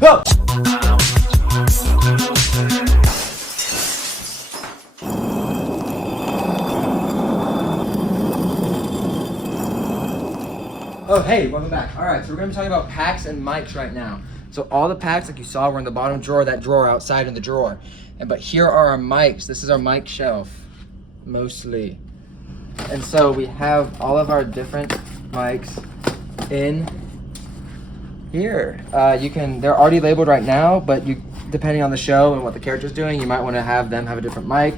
Go! Oh, hey, welcome back. All right, so we're gonna be talking about packs and mics right now. So all the packs, like you saw, were in the bottom drawer, that drawer outside in the drawer. But here are our mics. This is our mic shelf, mostly. And so we have all of our different mics in here. They're already labeled right now, but depending on the show and what the character's doing, you might want to have them have a different mic.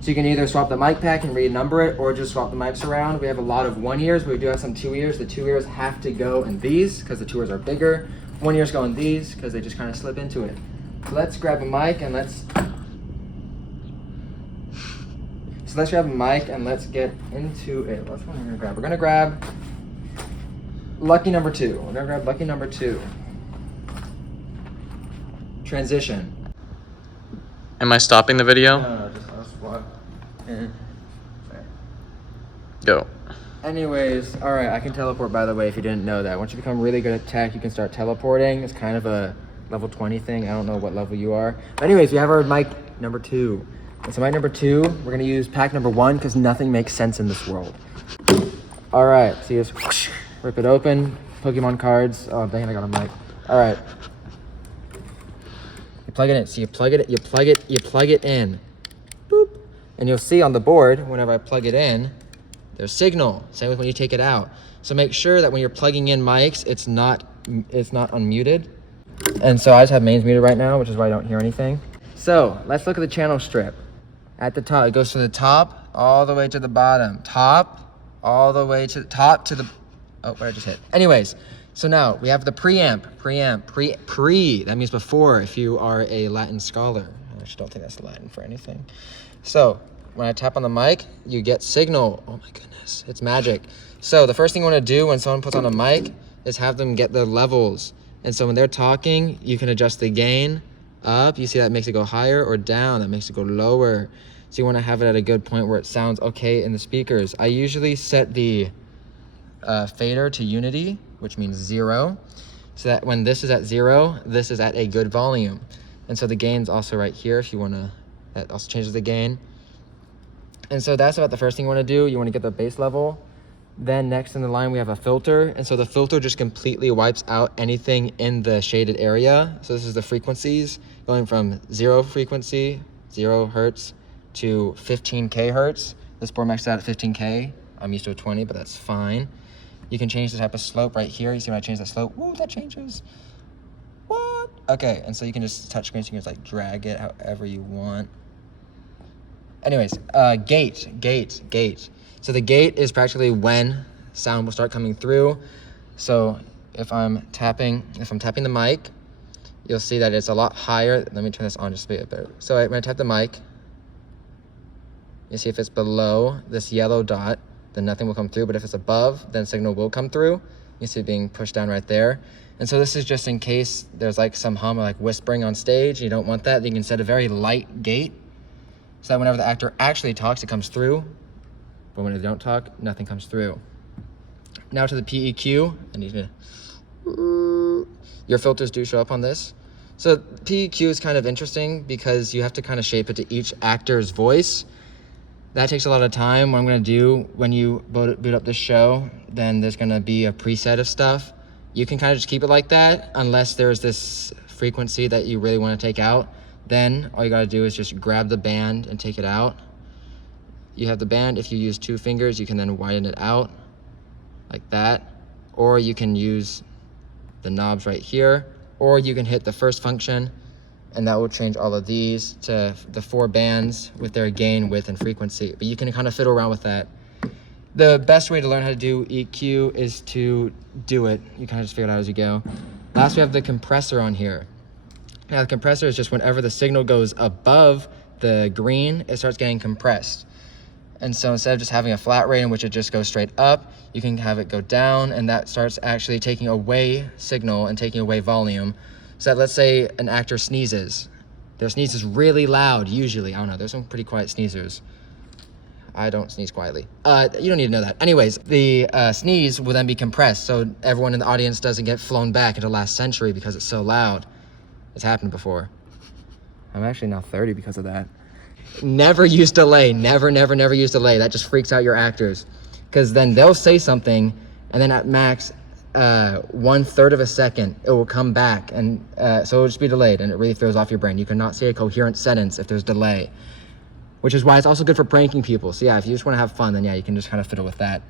So you can either swap the mic pack and renumber it, or just swap the mics around. We have a lot of 1 years, but we do have some 2 years. The 2 years have to go in these because the 2 years are bigger. 1 years go in these because they just kind of slip into it. So let's grab a mic and let's get into it. Which one are we gonna grab? We're gonna grab lucky number 2. We're gonna grab lucky number 2. Transition. Am I stopping the video? No, just walk in. There. Go. Anyways, all right, I can teleport, by the way, if you didn't know that. Once you become really good at tech, you can start teleporting. It's kind of a level 20 thing. I don't know what level you are. But anyways, we have our mic number 2. And so mic number 2, we're gonna use pack number 1 because nothing makes sense in this world. All right, so you just whoosh, rip it open. Pokemon cards. Oh, dang it, I got a mic. All right. You plug it in. So you plug it in. Boop. And you'll see on the board, whenever I plug it in, there's signal. Same with when you take it out. So make sure that when you're plugging in mics, it's not unmuted. And so I just have mains muted right now, which is why I don't hear anything. So let's look at the channel strip. At the top, it goes from the top all the way to the bottom. Top, all the way to the top to the, oh, what did I just hit? Anyways, so now we have the preamp, that means before if you are a Latin scholar. I actually don't think that's Latin for anything. So when I tap on the mic, you get signal. Oh my goodness, it's magic. So the first thing you want to do when someone puts on a mic is have them get their levels. And so when they're talking, you can adjust the gain up. You see that makes it go higher, or down, that makes it go lower. So you want to have it at a good point where it sounds okay in the speakers. I usually set the fader to unity, which means 0. So that when this is at 0, this is at a good volume. And so the gain's also right here if you want to, that also changes the gain. And so that's about the first thing you want to do. You want to get the bass level. Then next in the line, we have a filter. And so the filter just completely wipes out anything in the shaded area. So this is the frequencies going from 0 frequency, 0 hertz, to 15K hertz. This board maxes out at 15K. I'm used to a 20, but that's fine. You can change the type of slope right here. You see when I change the slope? Ooh, that changes. What? Okay, and so you can just touch screen, so you can just like drag it however you want. Anyways, gate. So the gate is practically when sound will start coming through. So if I'm tapping the mic, you'll see that it's a lot higher. Let me turn this on just to be a bit better. So when I tap the mic, you see if it's below this yellow dot, then nothing will come through. But if it's above, then signal will come through. You see it being pushed down right there. And so this is just in case there's like some hum or like whispering on stage. You don't want that. You can set a very light gate so that whenever the actor actually talks, it comes through. But when they don't talk, nothing comes through. Now to the PEQ. I need to, your filters do show up on this. So PEQ is kind of interesting because you have to kind of shape it to each actor's voice. That takes a lot of time. What I'm going to do when you boot up this show, then there's going to be a preset of stuff. You can kind of just keep it like that unless there's this frequency that you really want to take out. Then all you got to do is just grab the band and take it out. You have the band. If you use 2 fingers, you can then widen it out like that. Or you can use the knobs right here. Or you can hit the first function, and that will change all of these to the 4 bands with their gain, width, and frequency. But you can kind of fiddle around with that. The best way to learn how to do EQ is to do it. You kind of just figure it out as you go. Last, we have the compressor on here. Now, the compressor is just whenever the signal goes above the green, it starts getting compressed. And so instead of just having a flat rate in which it just goes straight up, you can have it go down, and that starts actually taking away signal and taking away volume. So that let's say an actor sneezes. Their sneeze is really loud, usually. I don't know, there's some pretty quiet sneezers. I don't sneeze quietly. You don't need to know that. Anyways, the sneeze will then be compressed, so everyone in the audience doesn't get flown back into last century because it's so loud. It's happened before. I'm actually now 30 because of that. Never use delay. Never use delay. That just freaks out your actors. Because then they'll say something, and then at max 1/3 of a second, it will come back. And so it'll just be delayed, and it really throws off your brain. You cannot say a coherent sentence if there's delay. Which is why it's also good for pranking people. So yeah, if you just want to have fun, then yeah, you can just kind of fiddle with that.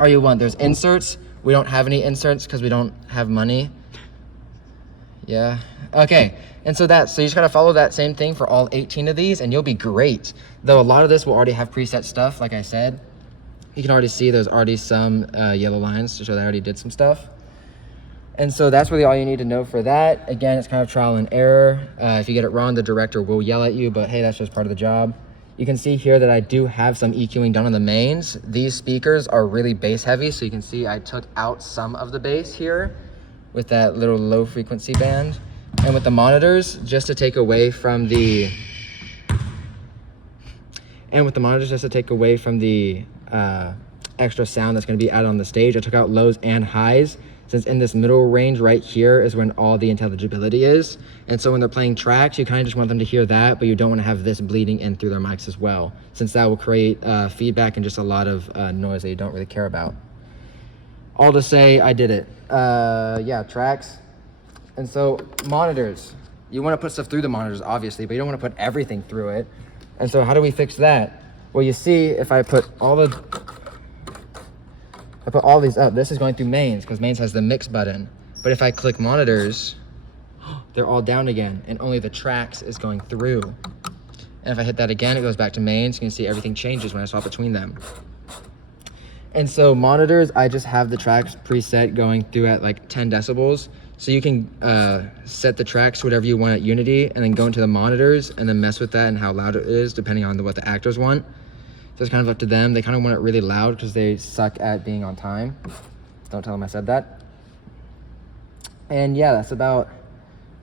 Or you want, there's inserts. We don't have any inserts because we don't have money. Yeah. Okay. And so you just gotta follow that same thing for all 18 of these, and you'll be great. Though a lot of this will already have preset stuff, like I said. You can already see there's already some yellow lines to show that I already did some stuff. And so that's really all you need to know for that. Again, it's kind of trial and error. If you get it wrong, the director will yell at you, but hey, that's just part of the job. You can see here that I do have some EQing done on the mains. These speakers are really bass heavy, so you can see I took out some of the bass here with that little low frequency band. And with the monitors, just to take away from the extra sound that's going to be added on the stage, I took out lows and highs, since in this middle range right here is when all the intelligibility is. And so when they're playing tracks, you kind of just want them to hear that, but you don't want to have this bleeding in through their mics as well, since that will create feedback and just a lot of noise that you don't really care about. All to say, I did it. Yeah, tracks. And so monitors, you want to put stuff through the monitors, obviously, but you don't want to put everything through it. And so how do we fix that? Well, you see, if I put all these up, this is going through mains, because mains has the mix button. But if I click monitors, they're all down again, and only the tracks is going through. And if I hit that again, it goes back to mains. You can see everything changes when I swap between them. And so monitors, I just have the tracks preset going through at like 10 decibels. So you can set the tracks to whatever you want at Unity, and then go into the monitors and then mess with that and how loud it is, depending on what the actors want. So it's kind of up to them. They kind of want it really loud because they suck at being on time. Don't tell them I said that. And yeah, that's about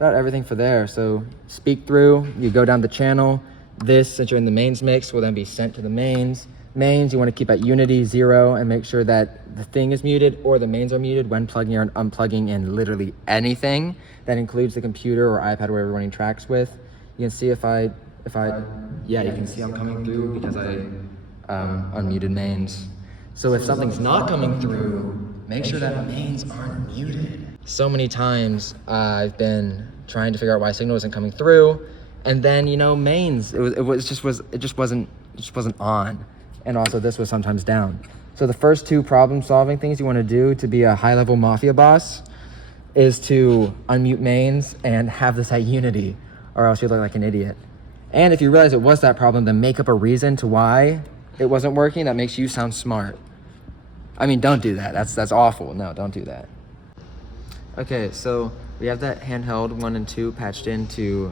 everything for there. So speak through, you go down the channel. This, since you're in the mains mix, will then be sent to the mains. Mains, you want to keep at Unity 0 and make sure that the thing is muted or the mains are muted when plugging or unplugging in literally anything. That includes the computer or iPad, where you're running tracks with. You can see yeah, you can see I'm coming through because I unmuted mains. So if something's not coming through, make sure that mains aren't muted. So many times I've been trying to figure out why signal isn't coming through, and then mains, it just wasn't on. And also this was sometimes down. So the first two problem solving things you want to do to be a high level mafia boss is to unmute mains and have this at Unity, or else you look like an idiot. And if you realize it was that problem, then make up a reason to why it wasn't working that makes you sound smart. I mean, don't do that. That's awful. No, don't do that. Okay, so we have that handheld 1 and 2 patched into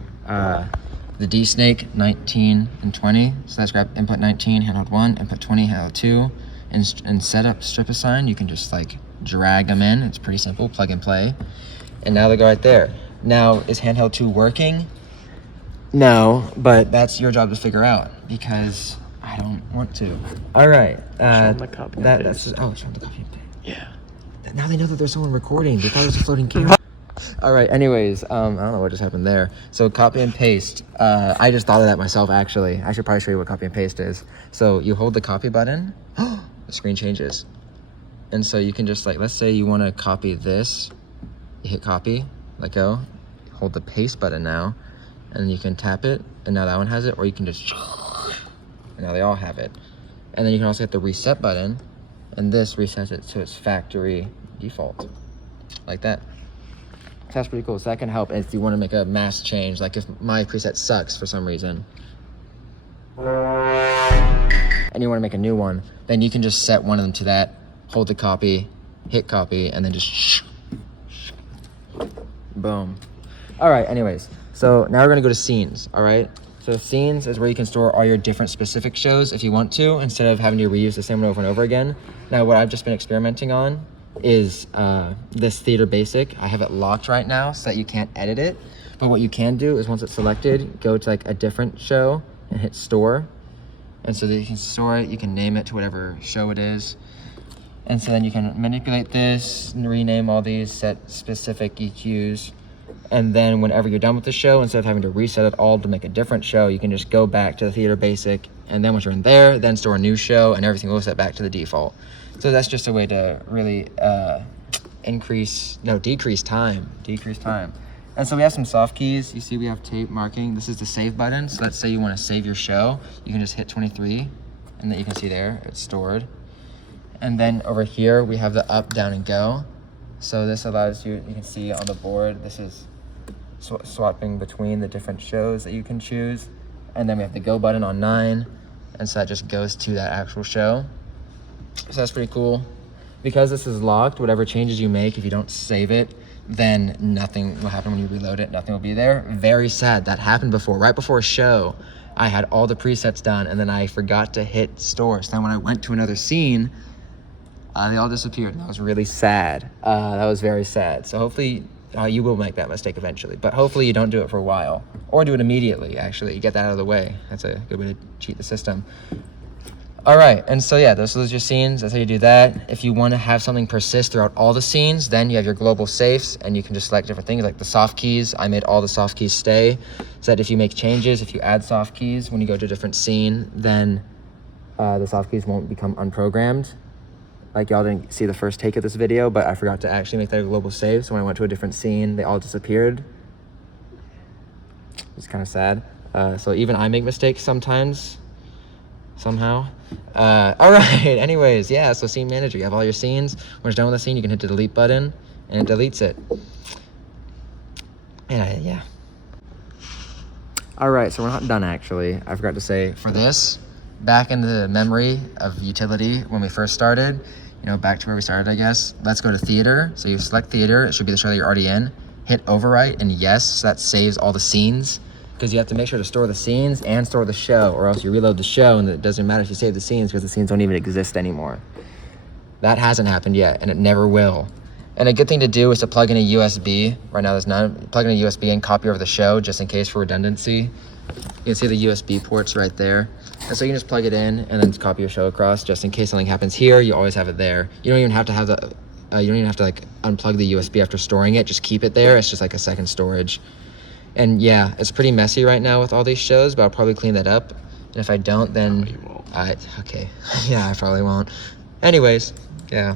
the D-Snake 19 and 20. So let's grab input 19, handheld 1, input 20, handheld 2, and set up strip assign. You can just like drag them in. It's pretty simple, plug and play. And now they go right there. Now, is handheld 2 working? No, but that's your job to figure out, because I don't want to. All right. Show them the copy and that's paste. just, show them the copy and paste. Yeah. Now they know that there's someone recording. They thought it was a floating camera. All right, anyways, I don't know what just happened there. So copy and paste. I just thought of that myself, actually. I should probably show you what copy and paste is. So you hold the copy button. The screen changes. And so you can just let's say you want to copy this. You hit copy, let go, hold the paste button now, and you can tap it, and now that one has it, or you can just, and now they all have it. And then you can also hit the reset button, and this resets it to its factory default, like that. So that's pretty cool. So that can help if you want to make a mass change, like if my preset sucks for some reason, and you want to make a new one, then you can just set one of them to that, hold the copy, hit copy, and then just boom. All right, anyways, so now we're gonna go to scenes, all right? So scenes is where you can store all your different specific shows if you want to, instead of having to reuse the same one over and over again. Now, what I've just been experimenting on is this theater basic. I have it locked right now so that you can't edit it. But what you can do is once it's selected, go to like a different show and hit store. And so that you can store it, you can name it to whatever show it is. And so then you can manipulate this and rename all these, set specific EQs. And then whenever you're done with the show, instead of having to reset it all to make a different show, you can just go back to the theater basic, and then once you're in there, then store a new show, and everything will set back to the default. So that's just a way to really decrease time. And so we have some soft keys. You see we have tape marking. This is the save button. So let's say you want to save your show. You can just hit 23, and then you can see there, it's stored. And then over here, we have the up, down, and go. So this allows you can see on the board, this is swapping between the different shows that you can choose. And then we have the go button on 9. And so that just goes to that actual show. So that's pretty cool. Because this is locked, whatever changes you make, if you don't save it, then nothing will happen when you reload it. Nothing will be there. Very sad. That happened before. Right before a show, I had all the presets done, and then I forgot to hit store. So then when I went to another scene, they all disappeared. And that was really sad. That was very sad. So hopefully you will make that mistake eventually. But hopefully you don't do it for a while. Or do it immediately, actually. Get that out of the way. That's a good way to cheat the system. All right, and so yeah, those are your scenes. That's how you do that. If you want to have something persist throughout all the scenes, then you have your global safes, and you can just select different things like the soft keys. I made all the soft keys stay, so that if you make changes, if you add soft keys when you go to a different scene, then the soft keys won't become unprogrammed. Like y'all didn't see the first take of this video, but I forgot to actually make that a global save, so when I went to a different scene, they all disappeared. It's kind of sad. So even I make mistakes sometimes. Somehow. All right, anyways, yeah, so scene manager, you have all your scenes. When it's done with the scene, you can hit the delete button, and it deletes it. Yeah. All right, so we're not done, actually. I forgot to say, for this, back in the memory of utility when we first started, back to where we started, I guess, let's go to theater. So you select theater, it should be the show that you're already in. Hit overwrite and yes, so that saves all the scenes. Because you have to make sure to store the scenes and store the show, or else you reload the show and it doesn't matter if you save the scenes because the scenes don't even exist anymore. That hasn't happened yet, and it never will. And a good thing to do is to plug in a USB. Right now there's none. Plug in a USB and copy over the show just in case for redundancy. You can see the USB ports right there. And so you can just plug it in and then copy your show across just in case something happens here. You always have it there. You don't even have to have you don't even have to unplug the USB after storing it. Just keep it there. It's just like a second storage. And yeah, it's pretty messy right now with all these shows, but I'll probably clean that up. And if I don't, then No, you won't. Okay. Yeah, I probably won't. Anyways, yeah.